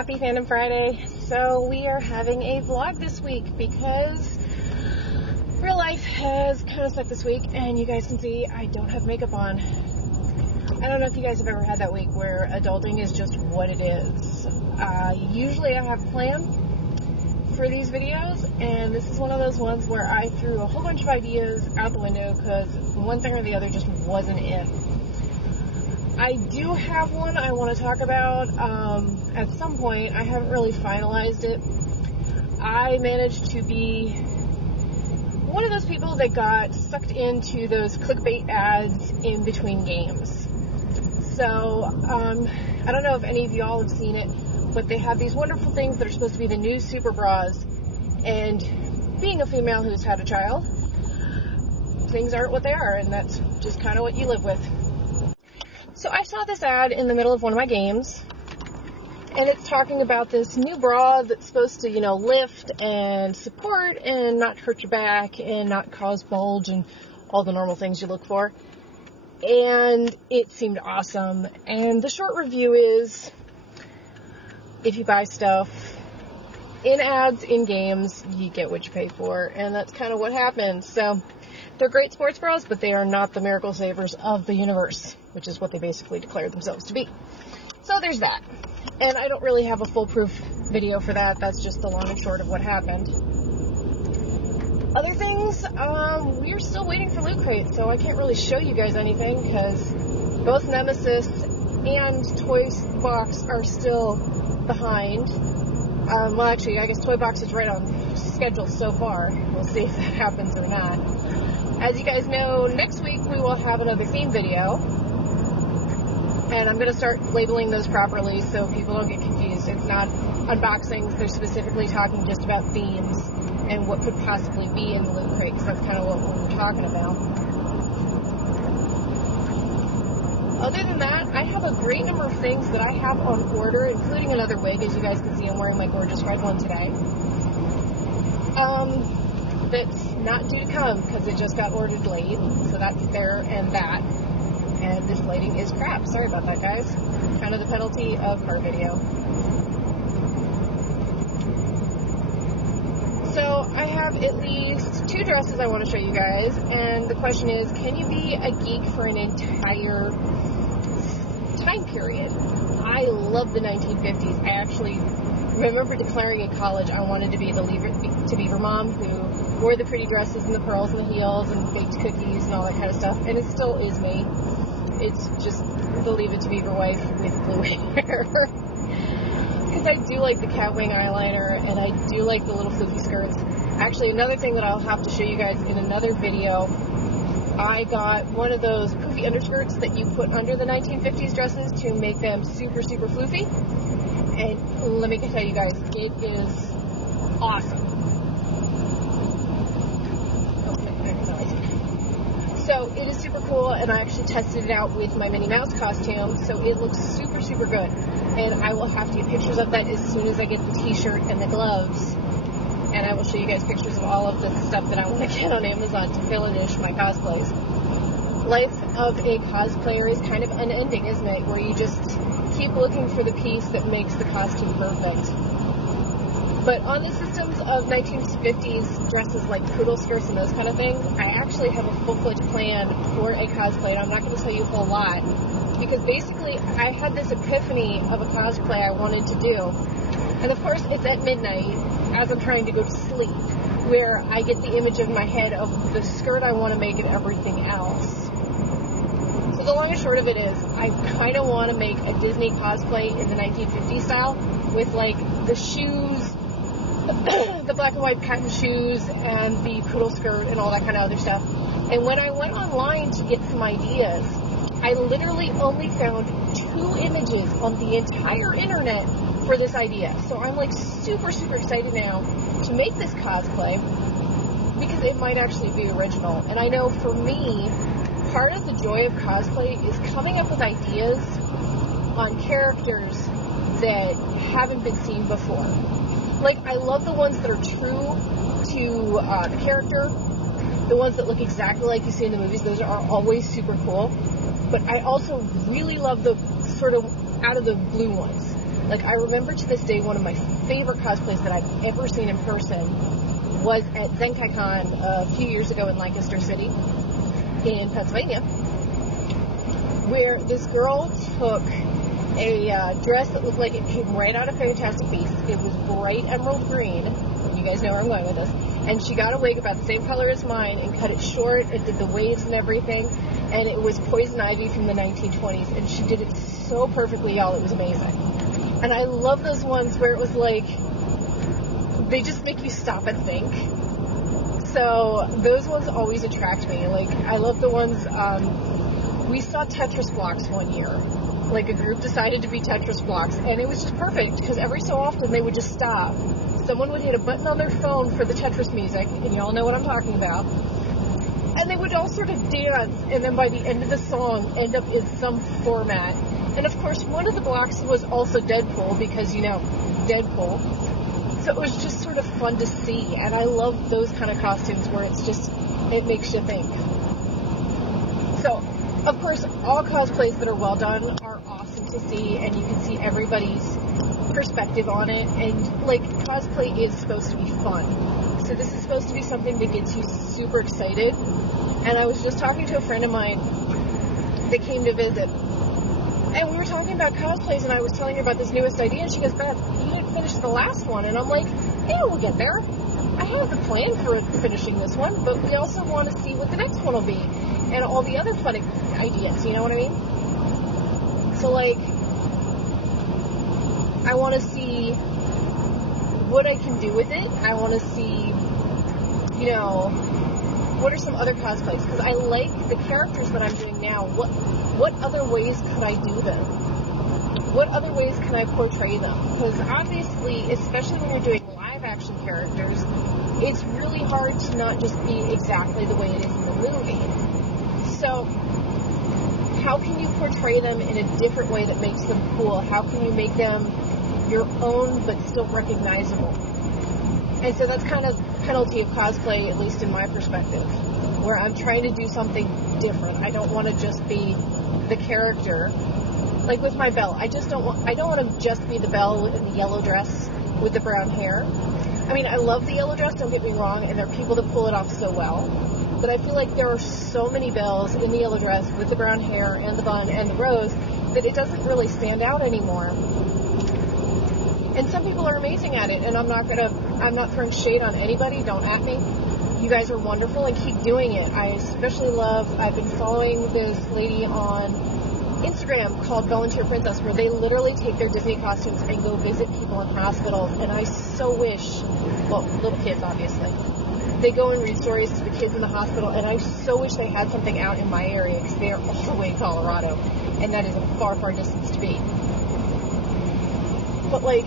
Happy Fandom Friday. So we are having a vlog this week because real life has kind of sucked this week, and you guys can see I don't have makeup on. I don't know if you guys have ever had that week where adulting is just what it is. Usually I have a plan for these videos, and this is one of those ones where I threw a whole bunch of ideas out the window because one thing or the other just wasn't in. I do have one I want to talk about at some point. I haven't really finalized it. I managed to be one of those people that got sucked into those clickbait ads in between games. So, I don't know if any of y'all have seen it, but they have these wonderful things that are supposed to be the new super bras, and being a female who's had a child, things aren't what they are, and that's just kind of what you live with. So I saw this ad in the middle of one of my games, and it's talking about this new bra that's supposed to, lift and support and not hurt your back and not cause bulge and all the normal things you look for. And it seemed awesome. And the short review is, if you buy stuff in ads, in games, you get what you pay for. And that's kind of what happens. So they're great sports bras, but they are not the miracle savers of the universe, which is what they basically declared themselves to be. So there's that. And I don't really have a foolproof video for that. That's just the long and short of what happened. Other things, we are still waiting for loot crates, so I can't really show you guys anything because both Nemesis and Toy Box are still behind. Well, actually, I guess Toy Box is right on schedule so far. We'll see if that happens or not. As you guys know, next week we will have another theme video, and I'm going to start labeling those properly so people don't get confused. It's not unboxings, they're specifically talking just about themes and what could possibly be in the loot crate, because that's kind of what we're talking about. Other than that, I have a great number of things that I have on order, including another wig. As you guys can see, I'm wearing my gorgeous red one today. That's not due to come because it just got ordered late, so that's there and that. And this lighting is crap. Sorry about that, guys. Kind of the penalty of our video. So I have at least 2 dresses I want to show you guys, and the question is, can you be a geek for an entire time period? I love the 1950s. I actually remember declaring in college I wanted to be the Beaver mom who wore the pretty dresses and the pearls and the heels and baked cookies and all that kind of stuff, and it still is me. It's just the Leave It to Beaver wife with blue hair. Because I do like the cat wing eyeliner, and I do like the little floofy skirts. Actually, another thing that I'll have to show you guys in another video, I got one of those poofy underskirts that you put under the 1950s dresses to make them super, super floofy. And let me tell you guys, it is awesome. So it is super cool, and I actually tested it out with my Minnie Mouse costume, so it looks super, super good. And I will have to get pictures of that as soon as I get the t-shirt and the gloves. And I will show you guys pictures of all of the stuff that I want to get on Amazon to finish my cosplays. Life of a cosplayer is kind of unending, isn't it? Where you just keep looking for the piece that makes the costume perfect. But on the systems of 1950s dresses like poodle skirts and those kind of things, I actually have a full-fledged plan for a cosplay, and I'm not going to tell you a whole lot, because basically I had this epiphany of a cosplay I wanted to do. And of course it's at midnight as I'm trying to go to sleep, where I get the image in my head of the skirt I want to make and everything else. So the long and short of it is, I kind of want to make a Disney cosplay in the 1950s style with like the shoes, the black and white patent shoes and the poodle skirt and all that kind of other stuff. And when I went online to get some ideas, I literally only found 2 images on the entire internet for this idea. So I'm like super, super excited now to make this cosplay because it might actually be original. And I know for me, part of the joy of cosplay is coming up with ideas on characters that haven't been seen before. Like, I love the ones that are true to the character, the ones that look exactly like you see in the movies. Those are always super cool. But I also really love the sort of out of the blue ones. Like, I remember to this day, one of my favorite cosplays that I've ever seen in person was at ZenkaiCon a few years ago in Lancaster City in Pennsylvania, where this girl took a dress that looked like it came right out of Fantastic Beasts. It was bright emerald green. You guys know where I'm going with this. And she got a wig about the same color as mine and cut it short. It did the waves and everything. And it was Poison Ivy from the 1920s. And she did it so perfectly, y'all. It was amazing. And I love those ones where it was like, they just make you stop and think. So those ones always attract me. Like, I love the ones, we saw Tetris blocks one year. Like, a group decided to be Tetris blocks, and it was just perfect, because every so often they would just stop. Someone would hit a button on their phone for the Tetris music, and y'all know what I'm talking about, and they would all sort of dance, and then by the end of the song, end up in some format. And of course, one of the blocks was also Deadpool, because, you know, Deadpool. So it was just sort of fun to see, and I love those kind of costumes where it's just, it makes you think. So, of course, all cosplays that are well done are awesome to see, and you can see everybody's perspective on it, and, like, cosplay is supposed to be fun. So this is supposed to be something that gets you super excited, and I was just talking to a friend of mine that came to visit, and we were talking about cosplays, and I was telling her about this newest idea, and she goes, Beth, you didn't finish the last one, and I'm like, yeah, we'll get there. I have the plan for finishing this one, but we also want to see what the next one will be. And all the other fun ideas, you know what I mean? So, like, I want to see what I can do with it. I want to see, you know, what are some other cosplays? Because I like the characters that I'm doing now. What other ways could I do them? What other ways can I portray them? Because obviously, especially when you're doing live action characters, it's really hard to not just be exactly the way it is in the movie. So, how can you portray them in a different way that makes them cool? How can you make them your own but still recognizable? And so that's kind of the penalty of cosplay, at least in my perspective, where I'm trying to do something different. I don't want to just be the character. Like with my Belle, I don't want to just be the Belle in the yellow dress with the brown hair. I mean, I love the yellow dress, don't get me wrong, and there are people that pull it off so well. But I feel like there are so many Belles in the yellow dress with the brown hair and the bun and the rose that it doesn't really stand out anymore. And some people are amazing at it, and I'm not throwing shade on anybody, don't at me. You guys are wonderful and keep doing it. I especially I've been following this lady on Instagram called Volunteer Princess, where they literally take their Disney costumes and go visit people in hospitals, and I so wish, well, little kids obviously, they go and read stories to the kids in the hospital, and I so wish they had something out in my area, because they are all the way in Colorado, and that is a far, far distance to be. But, like,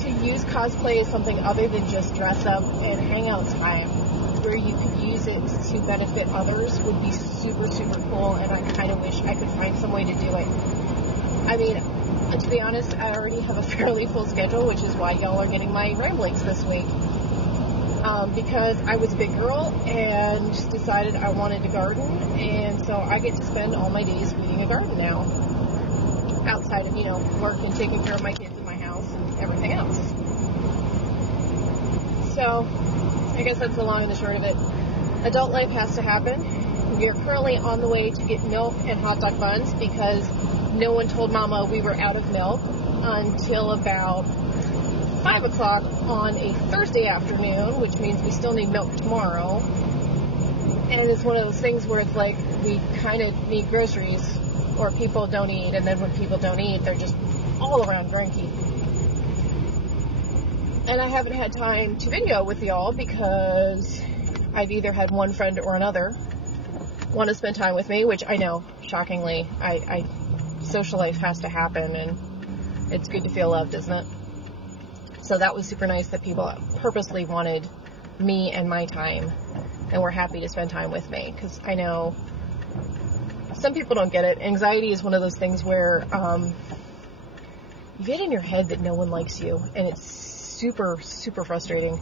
to use cosplay as something other than just dress up and hang out time, where you could use it to benefit others, would be super, super cool, and I kind of wish I could find some way to do it. I mean, to be honest, I already have a fairly full schedule, which is why y'all are getting my ramblings this week. Because I was a big girl and decided I wanted to garden, and so I get to spend all my days weeding a garden now, outside of, you know, work and taking care of my kids in my house and everything else. So, I guess that's the long and the short of it. Adult life has to happen. We are currently on the way to get milk and hot dog buns, because no one told Mama we were out of milk until about 5 o'clock on a Thursday afternoon, which means we still need milk tomorrow. And it's one of those things where it's like, we kind of need groceries, or people don't eat, and then when people don't eat, they're just all around cranky. And I haven't had time to video with y'all, because I've either had one friend or another want to spend time with me, which I know, shockingly, social life has to happen, and it's good to feel loved, isn't it? So that was super nice that people purposely wanted me and my time, and were happy to spend time with me, because I know some people don't get it. Anxiety is one of those things where you get in your head that no one likes you, and it's super, super frustrating,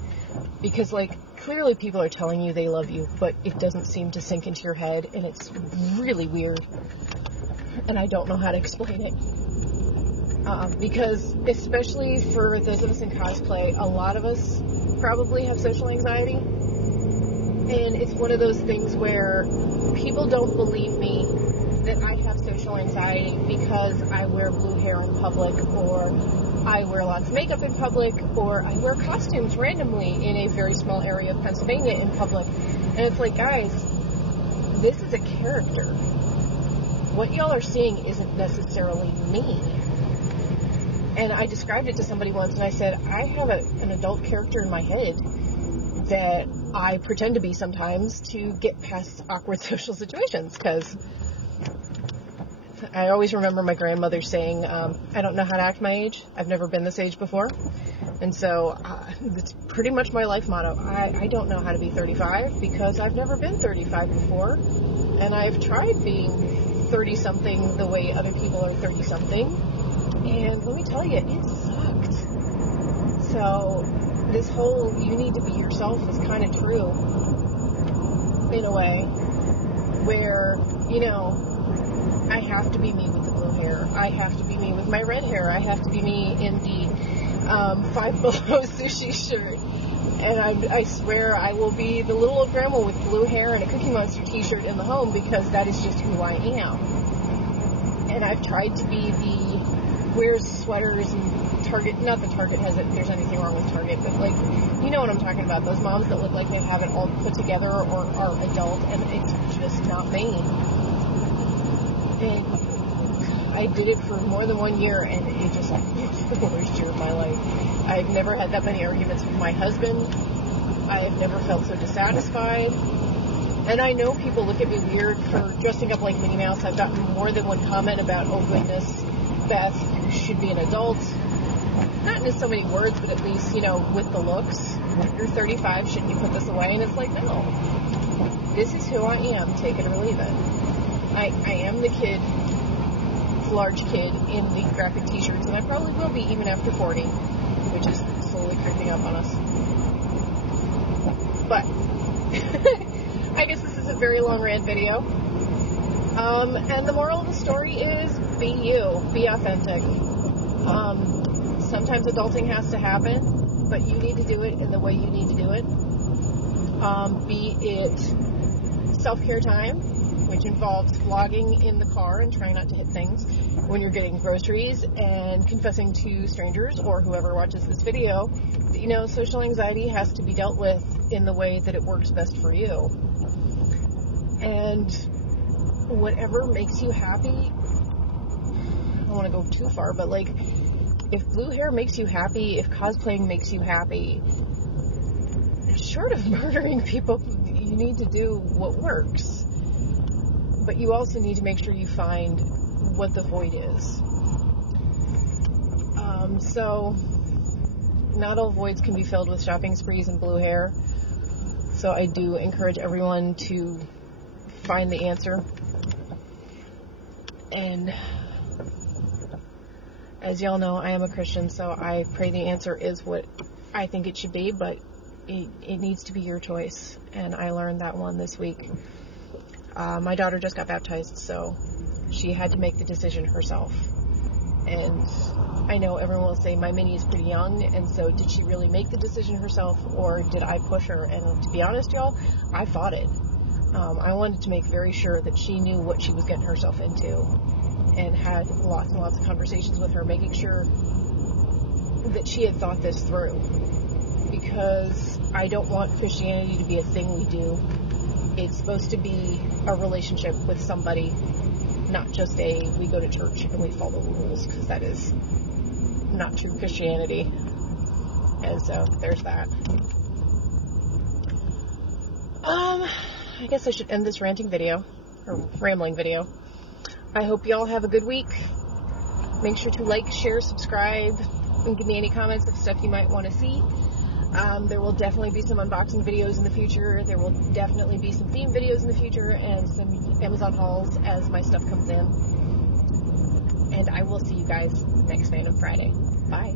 because, like, clearly people are telling you they love you, but it doesn't seem to sink into your head, and it's really weird, and I don't know how to explain it. Because especially for those of us in cosplay, a lot of us probably have social anxiety. And it's one of those things where people don't believe me that I have social anxiety because I wear blue hair in public, or I wear lots of makeup in public, or I wear costumes randomly in a very small area of Pennsylvania in public. And it's like, guys, this is a character. What y'all are seeing isn't necessarily me. And I described it to somebody once, and I said, I have an adult character in my head that I pretend to be sometimes to get past awkward social situations, because I always remember my grandmother saying, I don't know how to act my age. I've never been this age before. And so it's pretty much my life motto. I don't know how to be 35 because I've never been 35 before. And I've tried being 30-something the way other people are 30-something. And let me tell you, it sucked. So this whole you need to be yourself is kind of true in a way, where, you know, I have to be me with the blue hair. I have to be me with my red hair. I have to be me in the Five Below sushi shirt. And I swear I will be the little old grandma with blue hair and a Cookie Monster t-shirt in the home, because that is just who I am. And I've tried to be the wears sweaters and Target, not that Target there's anything wrong with Target, but like, you know what I'm talking about, those moms that look like they have it all put together or are adult, and it's just not me. And I did it for more than 1 year, and it's the worst year of my life. I've never had that many arguments with my husband. I've never felt so dissatisfied. And I know people look at me weird for dressing up like Minnie Mouse. I've gotten more than one comment about, oh goodness, Beth should be an adult. Not in so many words, but at least, you know, with the looks. You're 35, shouldn't you put this away? And it's like, no. This is who I am, take it or leave it. I am the kid, large kid, in the graphic t-shirts, and I probably will be even after 40, which is slowly creeping up on us. But I guess this is a very long rant video. And the moral of the story is, be you, be authentic. Sometimes adulting has to happen, but you need to do it in the way you need to do it. Be it self-care time, which involves vlogging in the car and trying not to hit things when you're getting groceries, and confessing to strangers or whoever watches this video that, you know, social anxiety has to be dealt with in the way that it works best for you. And whatever makes you happy, I don't want to go too far, but like, if blue hair makes you happy, if cosplaying makes you happy, short of murdering people, you need to do what works. But you also need to make sure you find what the void is. So not all voids can be filled with shopping sprees and blue hair. So I do encourage everyone to find the answer. And as y'all know, I am a Christian, so I pray the answer is what I think it should be, but it needs to be your choice. And I learned that one this week. My daughter just got baptized, so she had to make the decision herself. And I know everyone will say my Minnie is pretty young, and so did she really make the decision herself, or did I push her? And to be honest, y'all, I fought it. I wanted to make very sure that she knew what she was getting herself into, and had lots and lots of conversations with her, making sure that she had thought this through. Because I don't want Christianity to be a thing we do. It's supposed to be a relationship with somebody, not just we go to church and we follow rules, because that is not true Christianity. And so there's that. I guess I should end this ranting video, or rambling video. I hope y'all have a good week. Make sure to like, share, subscribe, and give me any comments of stuff you might want to see. There will definitely be some unboxing videos in the future. There will definitely be some theme videos in the future, and some Amazon hauls as my stuff comes in. And I will see you guys next Fandom Friday. Bye.